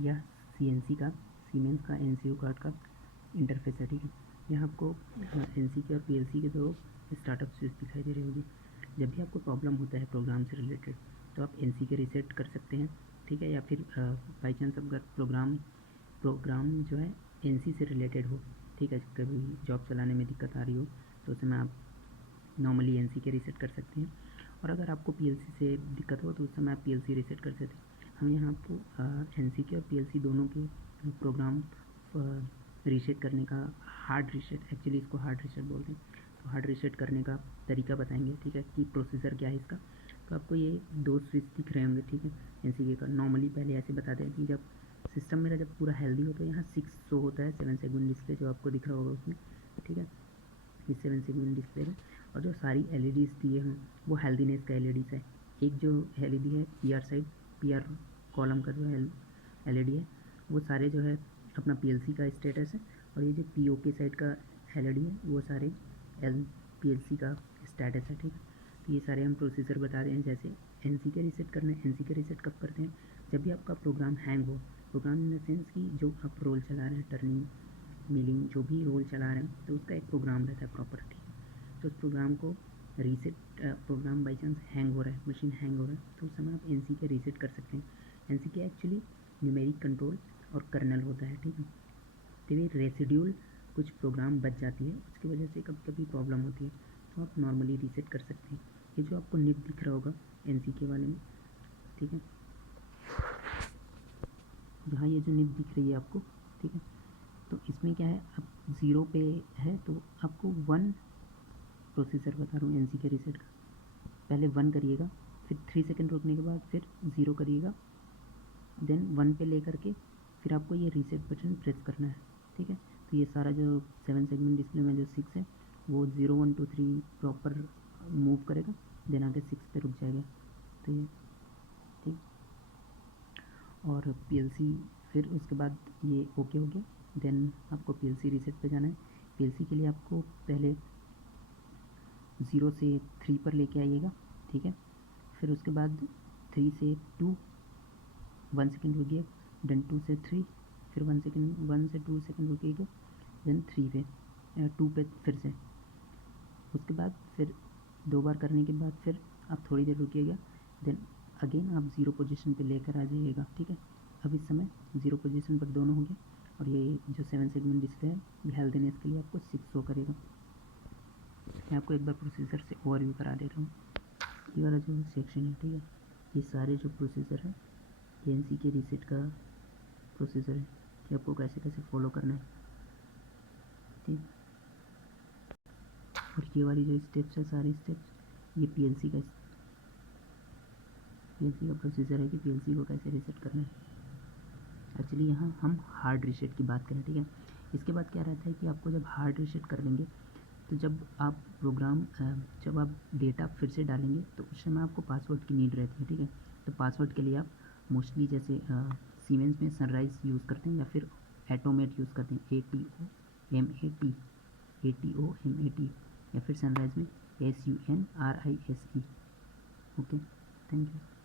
यह CNC का, siemens का NCO कार्ड का इंटरफेस है, ठीक है। यहाँ आपको NC के और PLC के दो स्टार्टअप स्विच दिखाई दे रही होगी। जब भी आपको प्रॉब्लम होता है प्रोग्राम से रिलेटेड तो आप NC के रीसेट कर सकते हैं, ठीक है। या फिर बाई चांस अगर प्रोग्राम जो है NC से रिलेटेड हो, ठीक है, कभी जॉब चलाने में दिक्कत आ रही हो तो उस समय आप नॉर्मली NC के रीसेट कर सकते हैं। और अगर आपको PLC से दिक्कत हो तो उस समय आप PLC रीसेट कर सकते हैं। हम यहाँ आपको NC के और PLC दोनों के प्रोग्राम रीसेट करने का हार्ड रीसेट, एक्चुअली इसको हार्ड रीसेट बोलते हैं, तो हार्ड रीसेट करने का तरीका बताएंगे, ठीक है, कि प्रोसीजर क्या है इसका। तो आपको ये दो स्विच दिख रहे होंगे, ठीक है, NC का। नॉर्मली पहले ऐसे बताते हैं कि जब सिस्टम मेरा जब पूरा हेल्दी हो तो यहाँ 6 शो होता है, 7 सेगमेंट डिस्प्ले जो आपको दिख रहा होगा उसमें, ठीक है, ये 7 सेगमेंट डिस्प्ले है। और जो सारी LEDs दिए हैं वो हेल्दीनेस का LEDs है। एक जो LED है PR साइड, PR कॉलम का जो LED है वो सारे जो है अपना PLC का स्टेटस है, और ये जो POK साइड का LED है वो सारे PLC का स्टेटस है, ठीक है। तो ये सारे हम प्रोसीजर बता रहे हैं। जैसे NC के रीसेट करना है, NC के रीसेट कब करते हैं, जब भी आपका प्रोग्राम हैंग हो। प्रोग्राम इन द सेंस कि जो आप रोल चला रहे हैं, टर्निंग, मिलिंग, जो भी रोल चला रहे हैं तो उसका एक प्रोग्राम रहता है प्रॉपर, ठीक है। तो उस प्रोग्राम को reset, programme by chance hang हो रहा है, मशीन हैंग हो रहा है, तो उस समय आप NC के रीसेट कर सकते हैं। NC के एक्चुअली न्यूमेरिक कंट्रोल और कर्नल होता है, ठीक है। तो ये रेसिड्यूल कुछ प्रोग्राम बच जाती है, उसकी वजह से कभी कभी प्रॉब्लम होती है, तो आप नॉर्मली रीसेट कर सकते हैं। ये जो आपको निब दिख रहा होगा NC के वाले में, ठीक है, यहाँ ये जो निब दिख रही है आपको, ठीक है, तो इसमें क्या है, अब 0 पे है तो आपको 1 प्रोसीजर बता रहा हूँ NC के रीसेट का। पहले 1 करिएगा, फिर 3 सेकंड रुकने के बाद फिर 0 करिएगा, देन 1 पे ले करके फिर आपको ये रीसेट बटन प्रेस करना है, ठीक है। तो ये सारा जो 7 सेगमेंट डिस्प्ले में जो 6 है वो 0 1 2 3 प्रॉपर मूव करेगा, देन आगे 6 पे रुक जाएगा, तो ये ठीक। और PLC फिर उसके बाद ये ओके हो गया, देन आपको PLC रीसेट पे जाना है। PLC के लिए आपको पहले 0 से 3 पर लेके आइएगा, ठीक है। फिर उसके बाद 3 से 2 1 सेकेंड रुकिए, देन 2 से 3, फिर 1 सेकेंड, 1 से 2 सेकेंड रुकिएगा, देन 3 पे 2 पे फिर से। उसके बाद फिर 2 बार करने के बाद फिर आप थोड़ी देर रुकिएगा, देन अगेन आप 0 पोजीशन पे लेकर आ जाइएगा, ठीक है। अब इस समय 0 पोजीशन पर दोनों हो गए, और ये जो 7 सेगमेंट डिस्प्ले है ये हेल्दीनेस के लिए आपको 6 शो करेगा। मैं आपको एक बार प्रोसीजर से ओवरव्यू करा दे रहा हूँ। ये वाला जो सेक्शन है, ठीक है, ये सारे जो प्रोसीजर है NC के रीसेट का प्रोसीजर है कि आपको कैसे कैसे फॉलो करना है, ठीक। और ये वाली जो स्टेप्स है, सारे स्टेप्स, ये PLC का प्रोसीजर है कि PLC को कैसे रीसेट करना है। एक्चुअली यहाँ हम हार्ड रीसेट की बात करें, ठीक है। इसके बाद क्या रहता है कि आपको जब हार्ड रीसेट कर लेंगे तो जब आप प्रोग्राम, जब आप डेटा फिर से डालेंगे तो उस समय आपको पासवर्ड की नीड रहती है, ठीक है। तो पासवर्ड के लिए आप मोस्टली जैसे सीमेंस में सनराइज़ यूज़ करते हैं या फिर एटोमेट यूज़ करते हैं, ATOMAT, या फिर सनराइज़ में SUNRISE। Okay, thank you.